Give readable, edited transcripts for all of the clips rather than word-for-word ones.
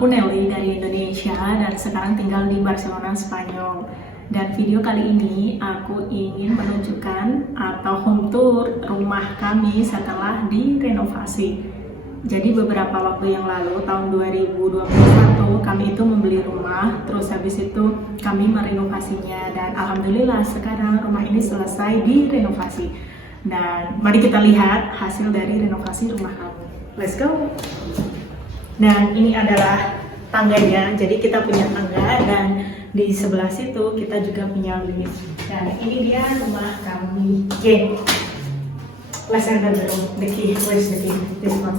Aku Nelly dari Indonesia dan sekarang tinggal di Barcelona, Spanyol. Dan video kali ini aku ingin menunjukkan atau home tour rumah kami setelah direnovasi. Jadi beberapa waktu yang lalu, tahun 2021, kami itu membeli rumah, terus habis itu kami merenovasinya, dan alhamdulillah sekarang rumah ini selesai direnovasi. Dan mari kita lihat hasil dari renovasi rumah kami. Let's go! Dan ini adalah tangganya, jadi kita punya tangga dan di sebelah situ kita juga punya lift. Dan ini dia rumah kami. Okay, let's enter the room. The key, where's the key? This one.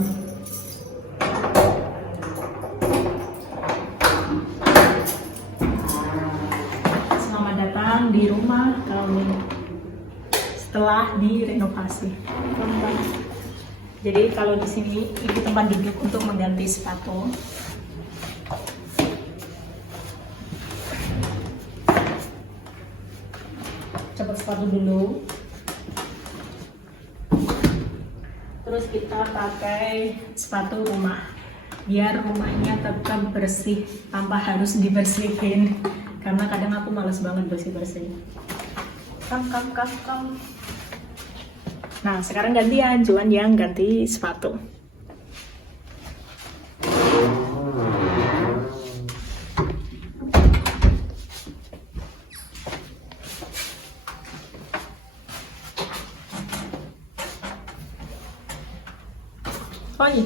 Selamat datang di rumah kami setelah direnovasi. Jadi kalau di sini itu tempat duduk untuk mengganti sepatu. Coba sepatu dulu. Terus kita pakai sepatu rumah. Biar rumahnya tetap bersih tanpa harus dibersihin. Karena kadang aku males banget bersih-bersih. Kam. Nah, sekarang gantian, Juan yang ganti sepatu. Oh iya.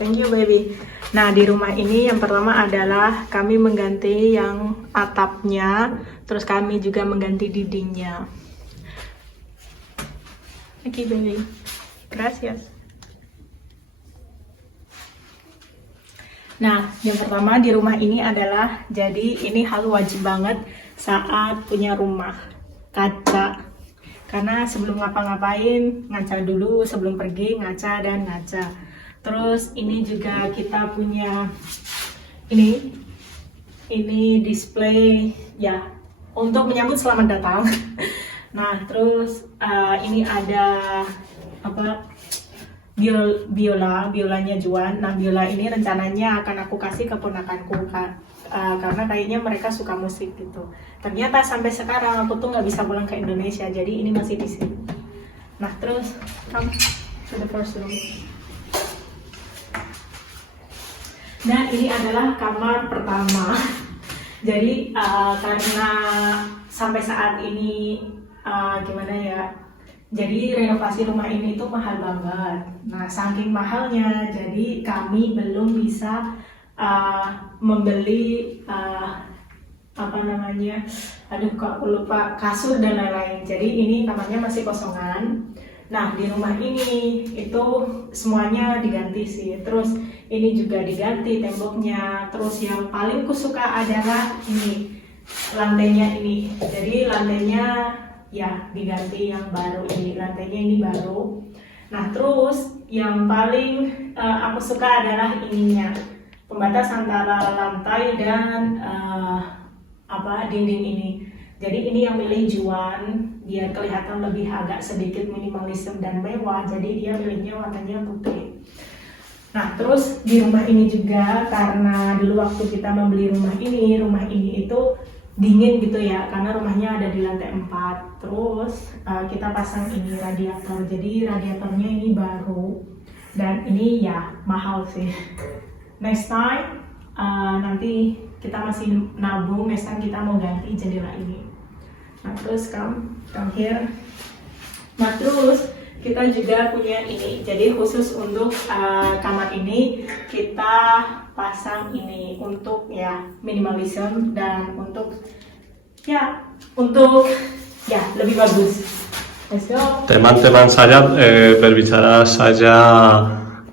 Thank you, baby. Nah, di rumah ini yang pertama adalah kami mengganti yang atapnya, terus kami juga mengganti dindingnya. Oke, baby. Gracias. Nah, yang pertama di rumah ini adalah, jadi ini hal wajib banget saat punya rumah, kaca. Karena sebelum ngapa-ngapain, ngaca dulu, sebelum pergi ngaca dan ngaca. Terus ini juga kita punya ini display ya untuk menyambut selamat datang. Nah, terus ini ada apa, biolanya Juan. Nah, biola ini rencananya akan aku kasih ke ponakanku karena kayaknya mereka suka musik gitu. Ternyata sampai sekarang aku tuh nggak bisa pulang ke Indonesia, jadi ini masih di sini. Nah, terus come to the first room. Dan ini adalah kamar pertama. Jadi karena sampai saat ini gimana ya, jadi renovasi rumah ini tuh mahal banget. Nah, saking mahalnya jadi kami belum bisa membeli lupa, kasur dan lain-lain. Jadi ini kamarnya masih kosongan. Nah, di rumah ini itu semuanya diganti sih. Terus ini juga diganti temboknya. Terus yang paling kusuka adalah ini, lantainya ini. Jadi lantainya ya diganti yang baru ini. Lantainya ini baru. Nah, terus yang paling aku suka adalah ininya, pembatas antara lantai dan dinding ini. Jadi ini yang milih Juan biar kelihatan lebih agak sedikit minimalisme dan mewah. Jadi dia milihnya warnanya putih. Nah, terus di rumah ini juga, karena dulu waktu kita membeli rumah ini itu dingin gitu ya, karena rumahnya ada di lantai 4. Terus kita pasang ini radiator. Jadi radiatornya ini baru dan ini ya mahal sih. Next time nanti kita masih nabung, next time kita mau ganti jendela ini. Nah, terus come here. Nah, terus kita juga punya ini. Jadi khusus untuk kamar ini kita pasang ini untuk ya minimalism dan untuk lebih bagus. Let's go. Teman-teman saya berbicara saja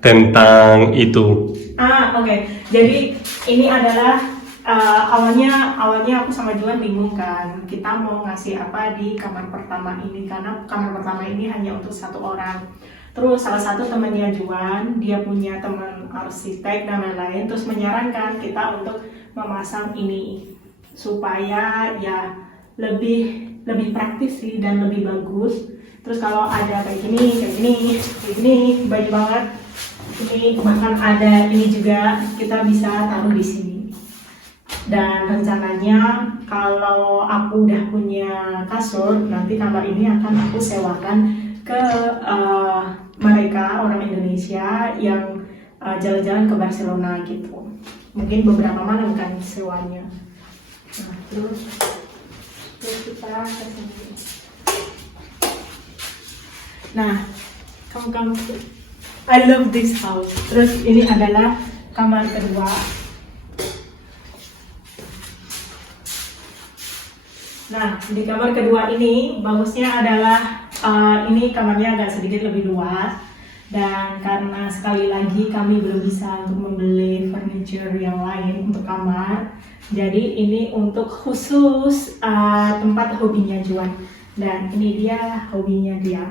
tentang itu. Oke. Jadi ini adalah awalnya aku sama Juan bingung kan, kita mau ngasih apa di kamar pertama ini, karena kamar pertama ini hanya untuk satu orang. Terus salah satu temannya Juan, dia punya teman arsitek dan lain-lain, terus menyarankan kita untuk memasang ini supaya ya lebih praktis sih dan lebih bagus. Terus kalau ada kayak gini, baik banget. ini bahkan ada ini juga kita bisa taruh di sini. Dan rencananya kalau aku udah punya kasur, nanti kamar ini akan aku sewakan ke mereka orang Indonesia yang jalan-jalan ke Barcelona gitu. Mungkin beberapa malam kan sewanya. Nah, terus kita ke sini. Nah, kamu I love this house. Terus ini adalah kamar kedua. Nah, di kamar kedua ini bagusnya adalah ini kamarnya agak sedikit lebih luas, dan karena sekali lagi kami belum bisa untuk membeli furniture yang lain untuk kamar, jadi ini untuk khusus tempat hobinya Juan, dan ini dia hobinya dia.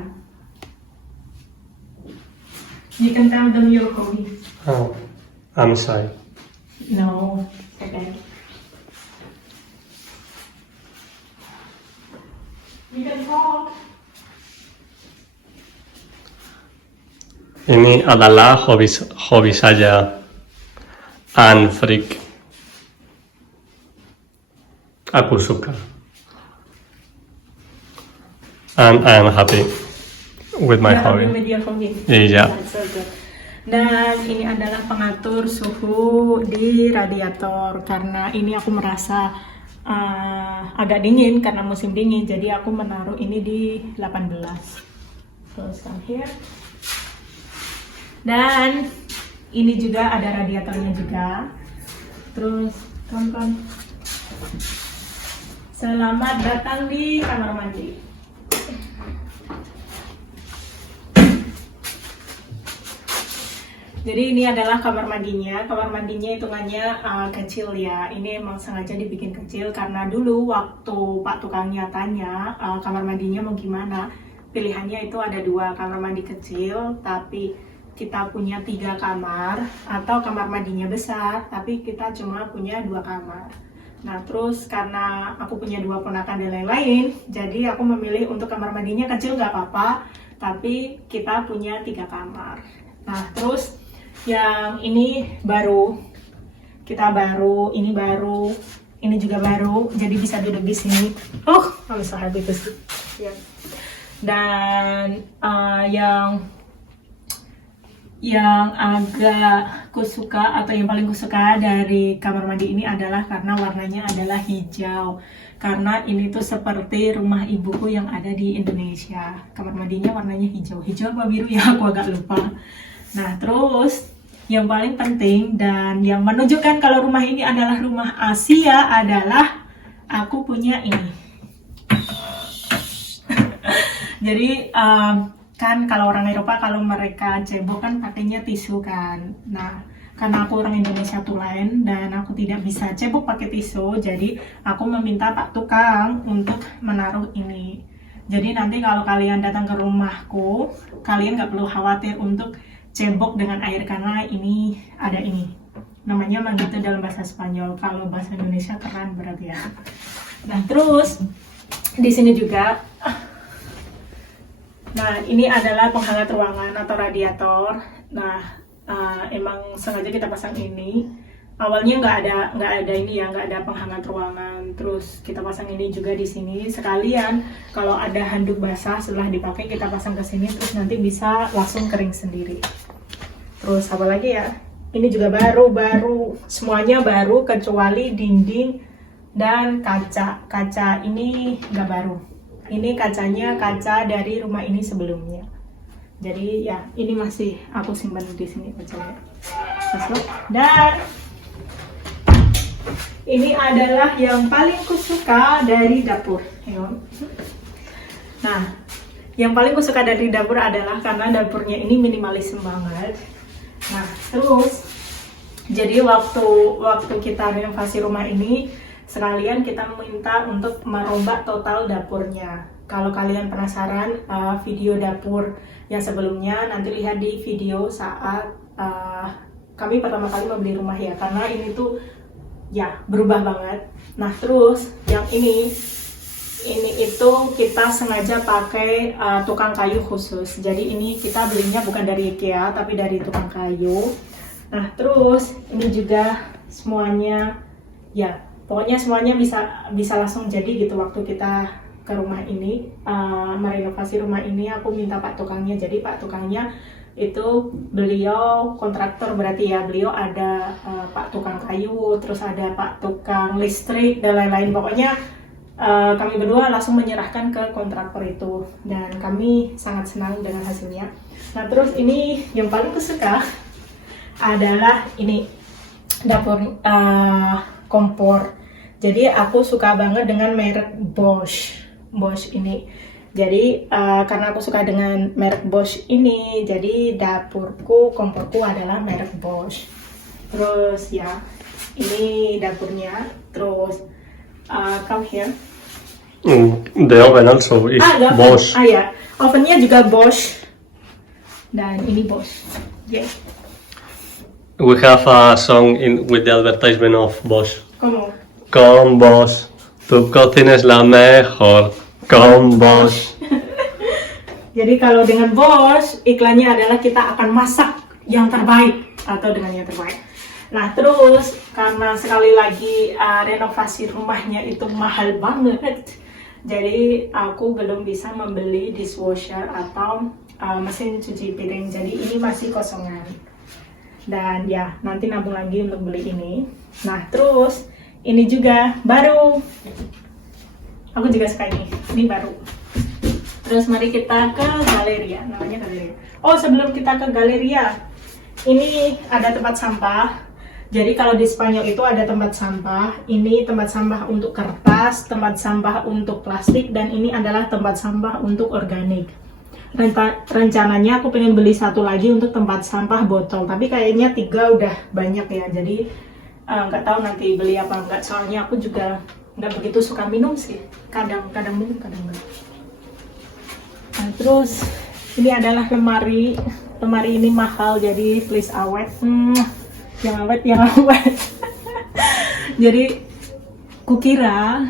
You can tell them your hobby. Oh, I'm shy. No, okay. You can talk. Ini adalah hobi saya. And freak. Aku suka. And I am happy with my Yeah, hobby. with your hobby. Iya. That's so good. Dan ini adalah pengatur suhu di radiator, karena ini aku merasa agak dingin karena musim dingin, jadi aku menaruh ini di 18. Terus come here. Dan ini juga ada radiatornya juga. Terus come. Selamat datang di kamar mandi. Jadi ini adalah kamar mandinya. Kamar mandinya hitungannya kecil ya. Ini emang sengaja dibikin kecil karena dulu waktu Pak tukangnya tanya kamar mandinya mau gimana, pilihannya itu ada 2, kamar mandi kecil tapi kita punya 3 kamar, atau kamar mandinya besar tapi kita cuma punya 2 kamar. Nah, terus karena aku punya 2 ponakan dan lain-lain, jadi aku memilih untuk kamar mandinya kecil nggak apa-apa, tapi kita punya 3 kamar. Nah, terus yang ini baru, ini juga baru, jadi bisa duduk di sini. Oh, I'm so happy to see. Yeah. Dan yang agak kusuka atau yang paling kusuka dari kamar mandi ini adalah karena warnanya adalah hijau. Karena ini tuh seperti rumah ibuku yang ada di Indonesia. Kamar mandinya warnanya hijau. Hijau apa biru ya, aku agak lupa. Nah, terus yang paling penting dan yang menunjukkan kalau rumah ini adalah rumah Asia adalah aku punya ini. Jadi kan kalau orang Eropa kalau mereka cebok kan pakainya tisu kan. Nah, karena aku orang Indonesia tulen dan aku tidak bisa cebok pakai tisu, jadi aku meminta Pak tukang untuk menaruh ini. Jadi nanti kalau kalian datang ke rumahku, kalian nggak perlu khawatir untuk cebok dengan air karena ini ada ini. Namanya manggito dalam bahasa Spanyol. Kalau bahasa Indonesia keran berarti ya. Nah, terus di sini juga. Nah, ini adalah penghangat ruangan atau radiator. Nah, emang sengaja kita pasang ini. Awalnya nggak ada ini ya, nggak ada penghangat ruangan. Terus kita pasang ini juga di sini sekalian. Kalau ada handuk basah setelah dipakai kita pasang ke sini, terus nanti bisa langsung kering sendiri. Terus apa lagi ya? Ini juga baru, semuanya baru kecuali dinding dan kaca. Kaca ini nggak baru. Ini kacanya kaca dari rumah ini sebelumnya. Jadi ya ini masih aku simpan di sini kacanya. Dan ini adalah yang paling kusuka dari dapur. Nah, yang paling kusuka dari dapur adalah karena dapurnya ini minimalisme banget. Nah, terus jadi waktu kita renovasi rumah ini sekalian kita minta untuk merombak total dapurnya. Kalau kalian penasaran video dapur yang sebelumnya, nanti lihat di video saat kami pertama kali membeli rumah ya, karena ini tuh ya berubah banget. Nah, terus yang ini Ini itu kita sengaja pakai tukang kayu khusus. Jadi ini kita belinya bukan dari IKEA tapi dari tukang kayu. Nah terus ini juga semuanya ya pokoknya semuanya bisa langsung jadi gitu waktu kita ke rumah ini merenovasi rumah ini. Aku minta Pak tukangnya, jadi Pak tukangnya itu beliau kontraktor berarti ya, beliau ada Pak tukang kayu, terus ada Pak tukang listrik dan lain-lain. Pokoknya kami berdua langsung menyerahkan ke kontraktor itu dan kami sangat senang dengan hasilnya. Nah terus ini yang paling kusuka adalah ini dapur kompor. Jadi aku suka banget dengan merek Bosch ini. Jadi karena aku suka dengan merek Bosch ini, jadi dapurku, komporku adalah merek Bosch. Terus ya, ini dapurnya. Terus come here. The oven also is Bosch. Ya, ovennya juga Bosch. Dan ini Bosch. Yeah. We have a song with the advertisement of Bosch. Como? Con Bosch, tu cocina es la mejor. Con Bosch. Jadi kalau dengan Bosch, iklannya adalah kita akan masak yang terbaik atau dengan yang terbaik. Nah terus karena sekali lagi renovasi rumahnya itu mahal banget, jadi aku belum bisa membeli dishwasher atau mesin cuci piring. Jadi ini masih kosongan. Dan ya nanti nabung lagi untuk beli ini. Nah terus ini juga baru. Aku juga suka ini baru. Terus mari kita ke Galeria, namanya Galeria. Oh sebelum kita ke Galeria, ini ada tempat sampah. Jadi kalau di Spanyol itu ada tempat sampah. Ini tempat sampah untuk kertas, tempat sampah untuk plastik, dan ini adalah tempat sampah untuk organik. Rencananya aku pengen beli satu lagi untuk tempat sampah botol, tapi kayaknya 3 udah banyak ya. Jadi nggak tahu nanti beli apa enggak. Soalnya aku juga nggak begitu suka minum sih. Kadang minum, kadang enggak. Nah, terus ini adalah lemari. Lemari ini mahal, jadi please awet. Yang awet. Jadi kukira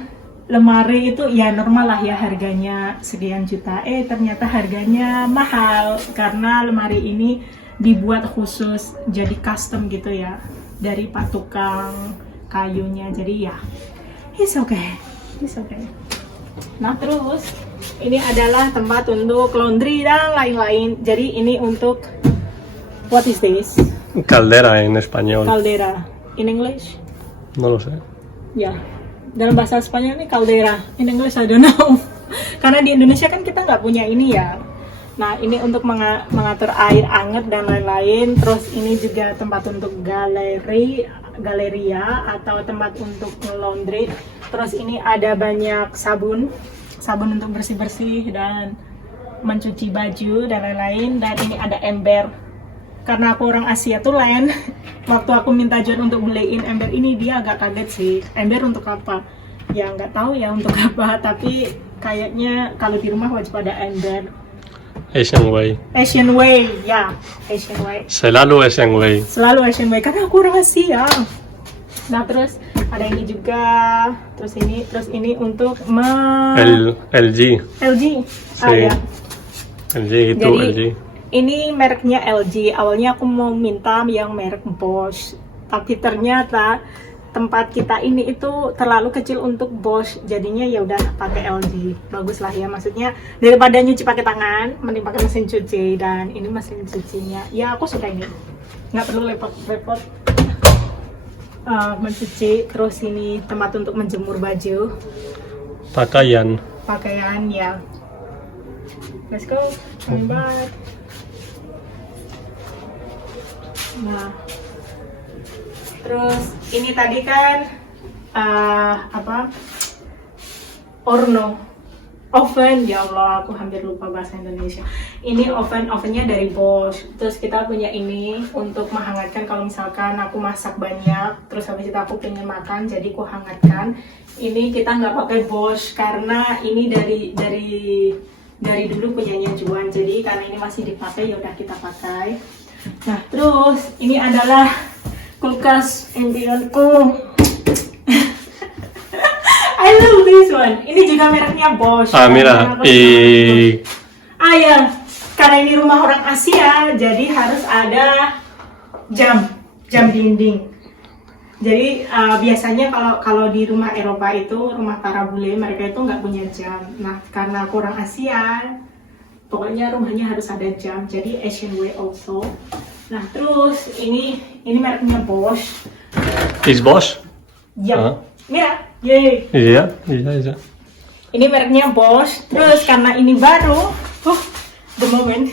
lemari itu ya normal lah ya harganya sekian juta. Ternyata harganya mahal karena lemari ini dibuat khusus jadi custom gitu ya dari Pak tukang kayunya. Jadi ya it's okay. Nah terus ini adalah tempat untuk laundry dan lain-lain. Jadi ini untuk what is this? Caldera en español. Caldera. In English? No lo sé. Ya. Dalam bahasa Spanyol ini caldera. In English I don't know. Karena di Indonesia kan kita nggak punya ini ya. Nah ini untuk mengatur air hangat dan lain-lain. Terus ini juga tempat untuk galeria atau tempat untuk laundry. Terus ini ada banyak sabun untuk bersih-bersih dan mencuci baju dan lain-lain. Dan ini ada ember. Karena aku orang Asia tuh lain, waktu aku minta John untuk beliin ember ini, dia agak kaget sih. Ember untuk apa? Ya nggak tahu ya untuk apa, tapi kayaknya kalau di rumah wajib ada ember. Asian way. Asian way, ya. Asian way. Selalu Asian way. Selalu Asian way, karena aku orang Asia. Nah terus ada ini juga, terus ini untuk LG. LG. Sí. Ya. LG itu Jadi, LG. Ini mereknya LG. Awalnya aku mau minta yang merek Bosch, tapi ternyata tempat kita ini itu terlalu kecil untuk Bosch. Jadinya ya udah pakai LG. Bagus lah ya, maksudnya daripada nyuci pakai tangan, mending pakai mesin cuci. Dan ini mesin cucinya, ya aku suka ini. Nggak perlu repot-repot mencuci. Terus ini tempat untuk menjemur baju. Pakaian ya. Let's go. Coming back. Nah, terus ini tadi kan oven. Ya Allah, aku hampir lupa bahasa Indonesia. Ini ovennya dari Bosch. Terus kita punya ini untuk menghangatkan kalau misalkan aku masak banyak, terus habis itu aku pengen makan, jadi aku hangatkan. Ini kita nggak pakai Bosch karena ini dari dulu punyanya Juan. Jadi karena ini masih dipakai, ya udah kita pakai. Nah terus ini adalah kulkas impianku. I love this this one. Ini juga mereknya Bosch. Ah, mira. Y Ya, karena ini rumah orang Asia, jadi harus ada jam dinding. Jadi biasanya kalau di rumah Eropa itu, rumah para bule, mereka itu nggak punya jam. Nah, karena aku orang Asia, pokoknya rumahnya harus ada jam. Jadi Asian way also. Nah, terus ini mereknya Bosch. is Bosch? Yap. Mira, yay. Iya. Ini mereknya Bosch. Terus karena ini baru, the moment.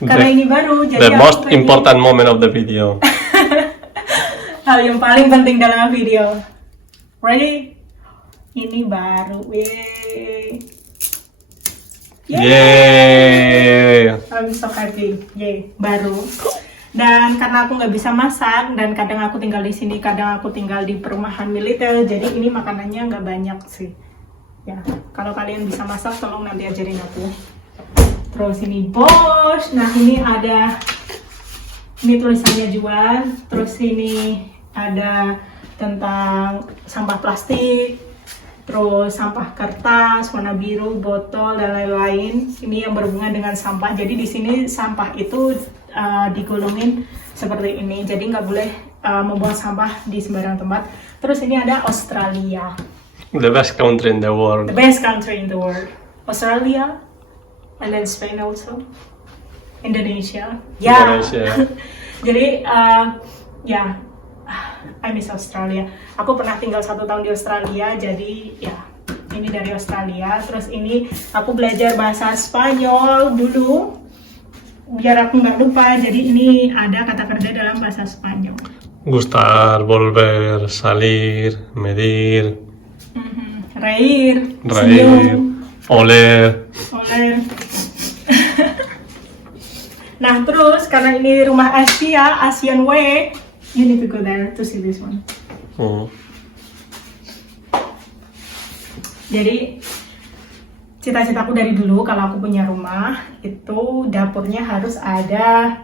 Karena ini baru, jadi The aku most pengen- important moment of the video. hal yang paling penting dalam video. Ready? Ini baru. Yeay. I'm so happy. Yay, baru. Dan karena aku nggak bisa masak dan kadang aku tinggal di sini, kadang aku tinggal di perumahan militer, jadi ini makanannya nggak banyak sih. Ya, kalau kalian bisa masak, tolong nanti ajarin aku. Terus ini Bosch. Nah, ini tulisannya Juan. Terus ini ada tentang sampah plastik, terus sampah kertas, warna biru, botol, dan lain-lain. Ini yang berhubungan dengan sampah. Jadi di sini sampah itu digolongin seperti ini. Jadi nggak boleh membuang sampah di sembarang tempat. Terus ini ada Australia. The best country in the world. The best country in the world. Australia, and then Spain also. Indonesia. Ya. Indonesia. Jadi ya, I miss Australia. Aku pernah tinggal 1 tahun di Australia, jadi ya ini dari Australia. Terus ini aku belajar bahasa Spanyol dulu, biar aku nggak lupa. Jadi ini ada kata kerja dalam bahasa Spanyol. Gustar, volver, salir, medir, Reír, reír, senyum, oler. oler. Nah, terus karena ini rumah Asia, Asian way, you need to go there to see this one. Jadi cita-citaku dari dulu kalau aku punya rumah itu dapurnya harus ada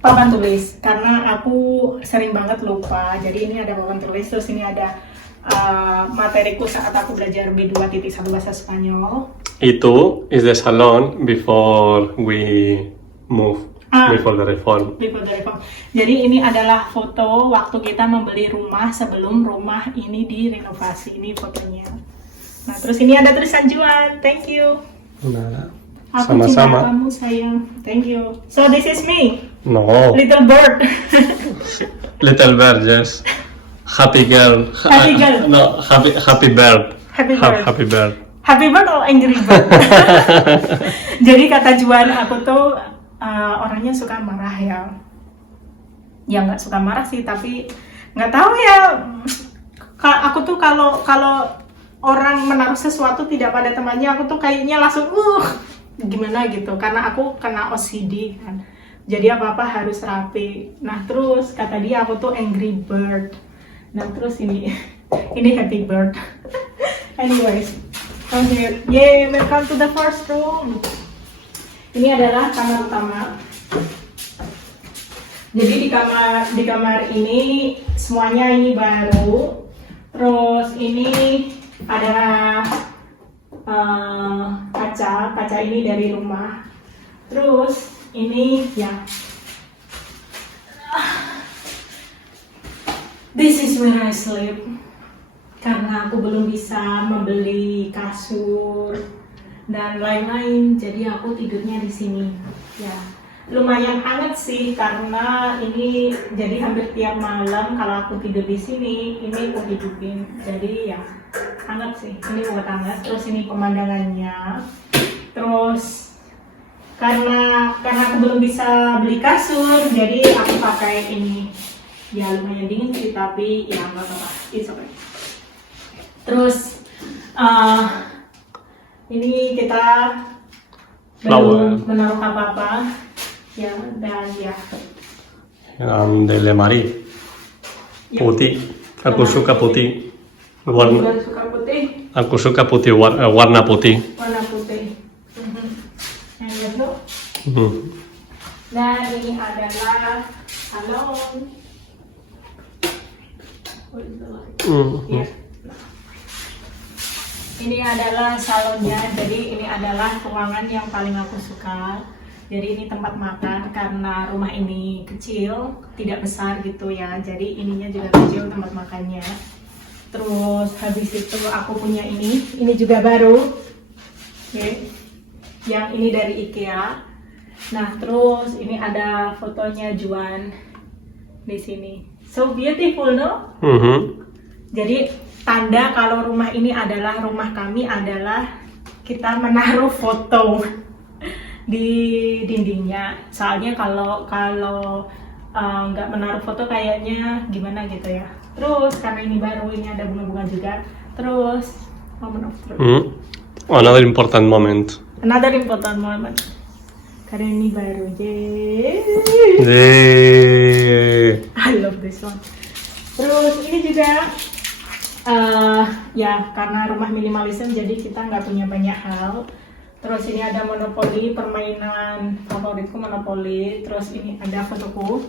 papan tulis, karena aku sering banget lupa. Jadi ini ada papan tulis, terus ini ada materiku saat aku belajar B2.1 bahasa Spanyol. Itu is the salon before we move, before the reform. Before the reform. Jadi ini adalah foto waktu kita membeli rumah sebelum rumah ini direnovasi. Ini fotonya. Nah, terus ini ada tulisan Juan, thank you. Nada. Aku cinta Sama-sama. kamu sayang, thank you. So this is me, No. little bird. Little bird, yes. Happy girl. Happy girl. No, happy bird. Happy bird. Happy bird. Happy bird or angry bird? Jadi kata Juan, aku tuh orangnya suka marah ya. Ya nggak suka marah sih, tapi nggak tahu ya. Aku tuh kalau orang menaruh sesuatu tidak pada temannya, aku tuh kayaknya langsung gimana gitu. Karena aku kena OCD kan. Jadi apa-apa harus rapi. Nah terus kata dia aku tuh angry bird. Nah terus ini happy bird. Anyways, come here. Yay, welcome to the first room. Ini adalah kamar utama. Jadi di kamar ini semuanya ini baru. Terus ini ada kaca ini dari rumah. Terus ini ya. This is where I sleep. Karena aku belum bisa membeli kasur dan lain-lain, jadi aku tidurnya di sini. Ya, lumayan hangat sih karena ini jadi hampir tiap malam kalau aku tidur di sini, ini aku hidupin. Jadi ya hangat sih. Ini buat hangat. Terus ini pemandangannya. Terus karena aku belum bisa beli kasur, jadi aku pakai ini. Ya lumayan dingin sih, tapi ya nggak apa-apa, it's okay. Terus ini kita belum menaruh apa-apa ya, dan ya De lemari. Putih. Aku suka putih. Warna. suka putih, Aku suka putih, warna putih. warna putih. Yang itu. Hmm. Dan ini adalah salon. Hmm. Ya. Ini adalah salonnya, jadi ini adalah ruangan yang paling aku suka. Jadi ini tempat makan karena rumah ini kecil, tidak besar gitu ya. Jadi ininya juga kecil tempat makannya. Terus habis itu aku punya ini juga baru. Oke. Yang ini dari IKEA. Nah, terus ini ada fotonya Juan di sini. So beautiful, no? Jadi tanda kalau rumah ini adalah rumah kami adalah kita menaruh foto di dindingnya. Soalnya kalau nggak menaruh foto kayaknya gimana gitu ya. Terus karena ini baru, ini ada bunga-bunga juga. Terus moment of truth. Another important moment. Another important moment. Karena ini baru. I love this one. Terus ini juga ya karena rumah minimalism jadi kita nggak punya banyak hal. Terus ini ada Monopoly, permainan favoritku Monopoly. Terus ini ada fotoku.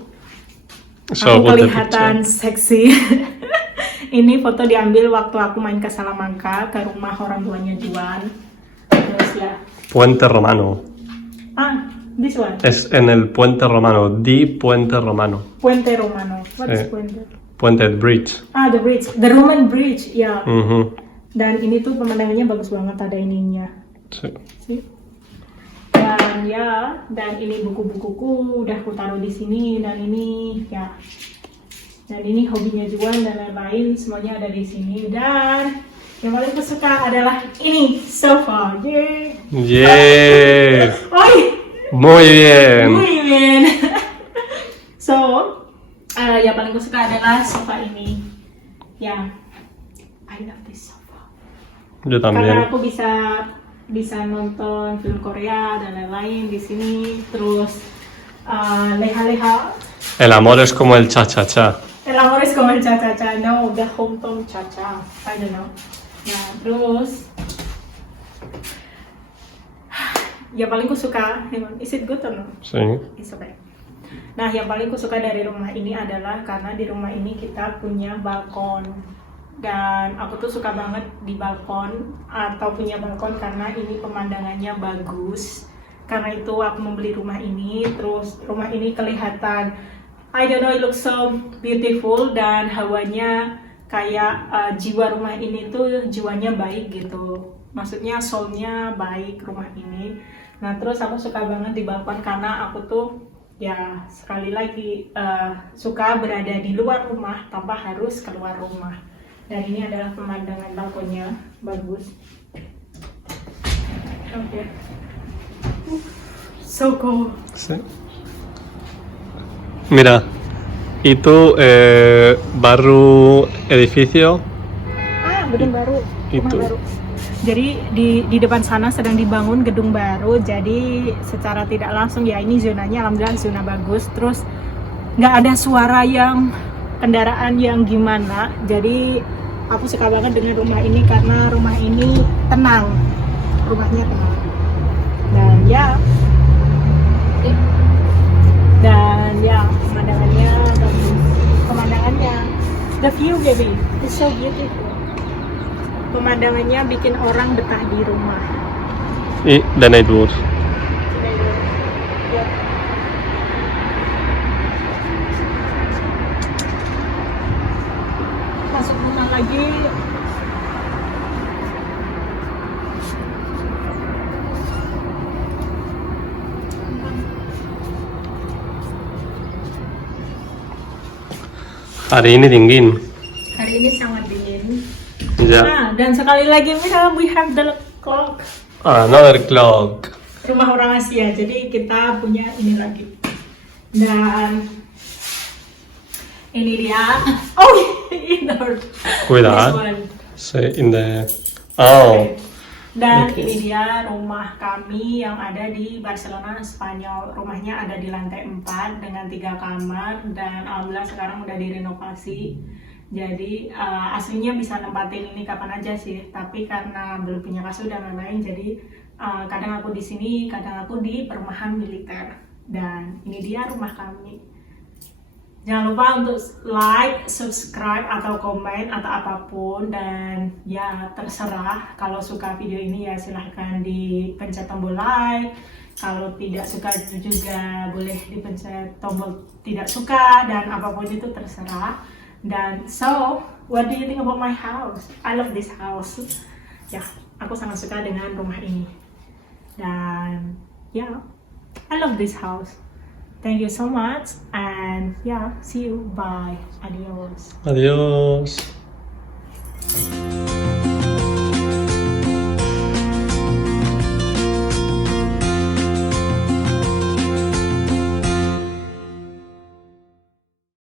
So, Aku kelihatan seksi. Ini foto diambil waktu aku main ke Salamanca ke rumah orang tuanya Juan. Terus ya. Puente Romano. This one. Es en el Puente Romano, di Puente Romano. Puente Romano. What is Puente? Puente Bridge. The bridge, the Roman bridge, ya. Mhm. Dan ini tuh pemandangannya bagus banget, ada ininya. Sí. See? Dan ini buku-bukuku udah aku taruh di sini, dan ini ya. Dan ini hobinya Juan dan lain-lain semuanya ada di sini. Dan yang paling aku suka adalah ini sofa. Yeah. Oi, Muy bien. muy bien. So, yang paling aku suka adalah sofa ini. Ya, I love this sofa. Yo Karena también. aku bisa nonton film Korea dan lain-lain di sini. Terus leha-leha. El amor es como el cha-cha-cha. El amor es como el cha-cha-cha. No, the hometown cha-cha. I don't know. Nah, terus yang paling ku suka, is it good or no? Sí. It's okay. Nah, yang paling ku suka dari rumah ini adalah karena di rumah ini kita punya balkon. Dan aku tuh suka banget di balkon atau punya balkon karena ini pemandangannya bagus. Karena itu aku membeli rumah ini, terus rumah ini kelihatan, I don't know, it looks so beautiful dan hawanya kayak jiwa rumah ini tuh jiwanya baik gitu. Maksudnya soulnya baik rumah ini. Nah, terus aku suka banget di balkon karena aku tuh ya sekali lagi suka berada di luar rumah tanpa harus keluar rumah. Dan ini adalah pemandangan balkonnya, bagus. Oke. So cool. Sí. Mira, itu baru edificio. Gedung baru. Rumah Itu. baru. Jadi di depan sana sedang dibangun gedung baru. Jadi secara tidak langsung ya ini zonanya alhamdulillah zona bagus. Terus nggak ada suara yang kendaraan yang gimana. Jadi aku suka banget dengan rumah ini karena rumah ini tenang. Rumahnya tenang. Dan ya pemandangannya bagus. Pemandangannya, the view baby, it's so beautiful. Pemandangannya bikin orang betah di rumah. Y The Neighbors. Ya. Masuk rumah lagi. Hari ini dingin. Hari ini sangat dingin. Ya. Dan sekali lagi we have the clock. Another clock. Rumah orang Asia, jadi kita punya ini lagi. Dan ini dia. Oh, indoor. Cuidado. This one. Sí, in the... Oh. Dan Okay. ini dia rumah kami yang ada di Barcelona, Spanyol. Rumahnya ada di lantai 4 dengan 3 kamar dan alhamdulillah sekarang udah direnovasi. Jadi aslinya bisa nempatin ini kapan aja sih, tapi karena belum punya kasur dan lain-lain, jadi kadang aku di sini, kadang aku di perumahan militer. Dan ini dia rumah kami. Jangan lupa untuk like, subscribe, atau komen, atau apapun. Dan ya terserah, kalau suka video ini ya silahkan dipencet tombol like. Kalau tidak suka juga boleh dipencet tombol tidak suka, dan apapun itu terserah. Dan so, what do you think about my house? I love this house. Ya, aku sangat suka dengan rumah ini. Dan ya, I love this house. Thank you so much, and yeah, see you. Bye. Adios. Adios.